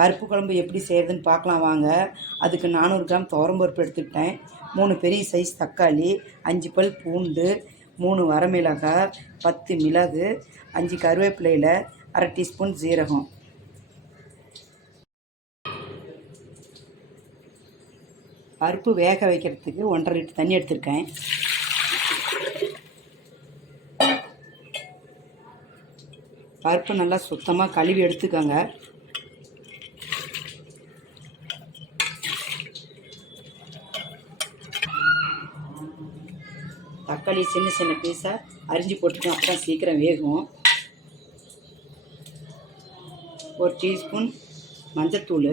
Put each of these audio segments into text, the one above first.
பருப்பு குழம்பு எப்படி செய்கிறதுன்னு பார்க்கலாம் வாங்க. அதுக்கு நானூறு கிராம் துவரம்பருப்பு எடுத்துக்கிட்டேன். மூணு பெரிய சைஸ் தக்காளி அஞ்சு பல் பூண்டு மூணு வரமிளகாய் பத்து மிளகு அஞ்சு கருவேப்பிலையில் அரை டீஸ்பூன் ஜீரகம் பருப்பு வேக வைக்கிறதுக்கு ஒன்றரை லிட்டர் தண்ணி எடுத்திருக்கேன். பருப்பு நல்லா சுத்தமாக கழுவி எடுத்துக்கோங்க. தக்காளி சின்ன சின்ன பீஸாக அரிஞ்சு போட்டுக்கணும் அப்போ தான் சீக்கிரம் வேகும். ஒரு டீஸ்பூன் மஞ்சத்தூள்.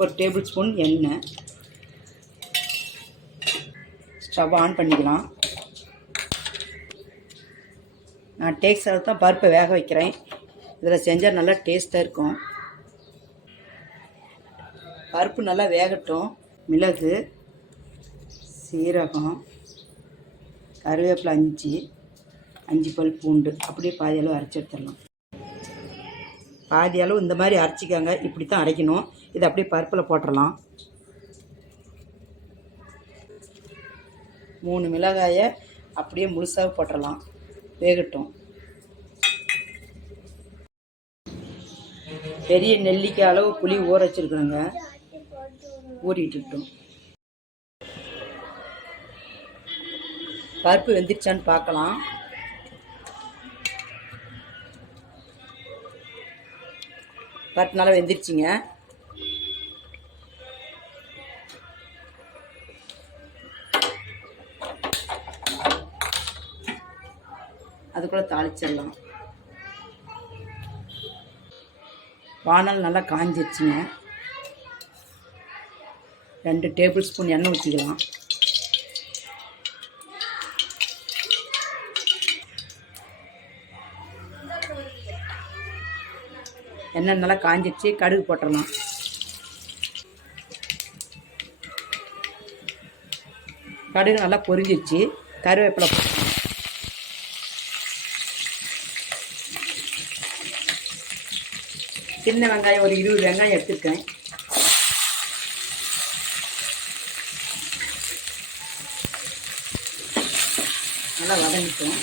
ஒரு டேபிள் ஸ்பூன் எண்ணெய். ஸ்டவ் ஆன் பண்ணிக்கலாம். நான் டேக்ஸ் தான் பருப்பை வேக வைக்கிறேன். இதில் செஞ்சால் நல்லா டேஸ்ட்டாக இருக்கும். பருப்பு நல்லா வேகட்டும். மிளகு சீரகம் கருவேப்பிலை அஞ்சு அஞ்சு பல் பூண்டு. அப்படியே பாதி அளவு அரைச்சி எடுத்துடலாம். பாதி அளவு இந்த மாதிரி அரைச்சிக்கோங்க. இப்படி தான் அரைக்கணும். இதை அப்படியே பருப்பில் போட்டுடலாம். மூணு மிளகாயை அப்படியே முழுசாக போட்டுடலாம். வேகட்டும். பெரிய நெல்லிக்காய் அளவு புளி ஊற வச்சுருக்குறோங்க. ஊறிட்டுட்டோம் பருப்பு வெந்துருச்சான்னு பார்க்கலாம். பருப்பு நல்லா வெந்துருச்சுங்க. அதுக்குள்ளே தாளிச்சிடலாம். வானல் நல்லா காஞ்சிருச்சுங்க. ரெண்டு டேபிள் ஸ்பூன் எண்ணெய் ஊற்றிக்கலாம். எண்ணெய் நல்லா காஞ்சிச்சு கடுகு போட்டுடலாம். கடுகு நல்லா பொரிஞ்சிச்சு கருவேப்பிலை போட்டு சின்ன வெங்காயம் ஒரு இருபது வெங்காயம் எடுத்துருக்கேன். நல்லா வதங்கிக்கும்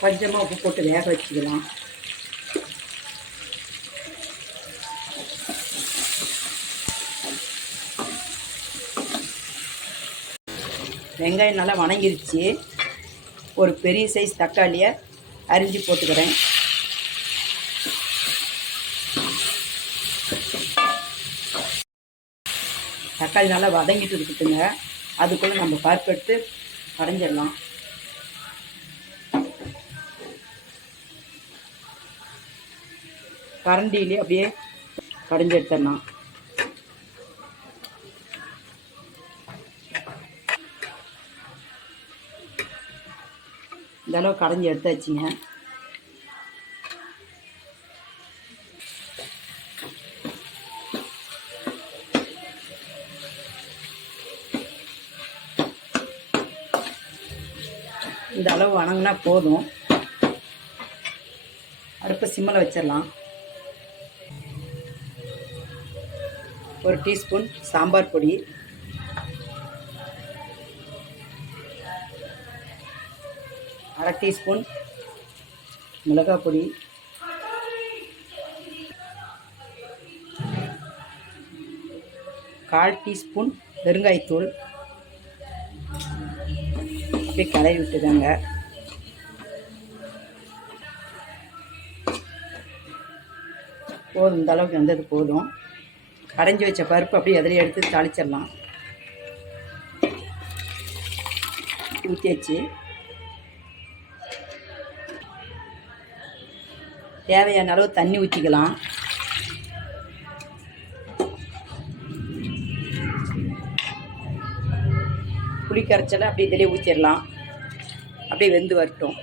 கொஞ்சமாக உப்பு போட்டு வேக வச்சுக்கலாம். வெங்காயம் நல்லா வணங்கிருச்சு. ஒரு பெரிய சைஸ் தக்காளியை அரிஞ்சு போட்டுக்கிறேன். தக்காளி நல்லா வதங்கிட்டு இருக்குதுங்க. அதுக்குள்ளே நம்ம பருப்பு எடுத்து கடைஞ்சிடலாம். கரண்டிலே அப்படியே கடைஞ்சி எடுத்துடலாம். இந்த கடைஞ்சி எடுத்தாச்சுங்க. இந்த அளவு வணங்கினா போதும். அடுப்பை சிம்மில் வச்சிடலாம். ஒரு டீஸ்பூன் சாம்பார் பொடி. அரை டீஸ்பூன் மிளகாய் பொடி. கால் டீஸ்பூன் பெருங்காயத்தூள். அப்படியே கலரி விட்டுதாங்க போதும் இந்த அளவுக்கு வந்தது போதும். கடைஞ்சி வச்ச பருப்பு அப்படியே எதிரையும் எடுத்து தாளிச்சிடலாம். ஊற்றியாச்சு தேவையான அளவு தண்ணி ஊற்றிக்கலாம் புளி கரைச்சலை அப்படியே இதிலே ஊற்றிடலாம் அப்படியே வெந்து வரட்டும்.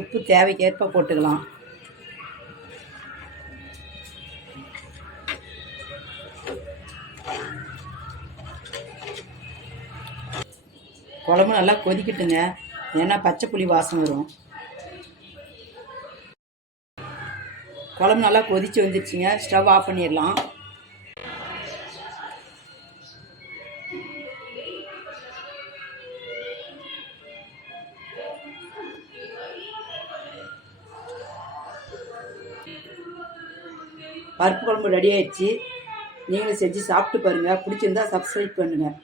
உப்பு தேவைக்கேற்ப போட்டுக்கலாம். குழம்பு நல்லா கொதிக்கட்டுங்க. ஏன்னா பச்சை புளி வாசம் வரும். குழம்பு நல்லா கொதித்து வந்துருச்சுங்க. ஸ்டவ் ஆஃப் பண்ணிடலாம். பருப்பு குழம்பு ரெடி ஆயிடுச்சு. நீங்களும் செஞ்சு சாப்பிட்டு பாருங்கள் பிடிச்சிருந்தா சப்ஸ்கிரைப் பண்ணுங்கள்